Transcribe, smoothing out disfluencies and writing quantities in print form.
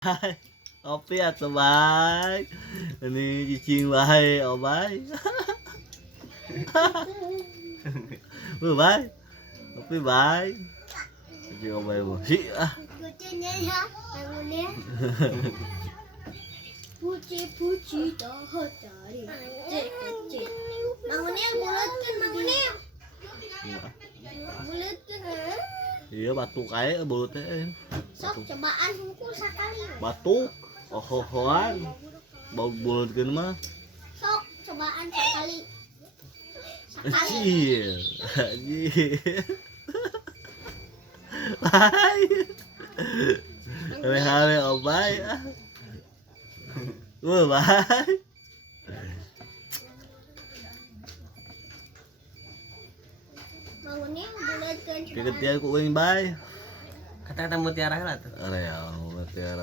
Hai, kopi atuh bay. Ini cicing bay, oh bay. Bay. Kopi bay. Cicing oh bay. Si ah. Kucingnya ya, bangunnya. Puci tahan cari. Kecil. Bangunnya bulatkan bangunnya. Bulatkan. Iya batuk kae belut teh. Sok cobaan hukum sekali. Batuk. Oh-hoan. Bau bulutkeun mah. Sok cobaan sekali. Sekali. Anjir. Anjir. Bay. Hale-hale oh bay. Bay. Bangunnya bulatkan. Kegetian ku euing bay. Kata-kata mutiara lah tuh. Area mutiara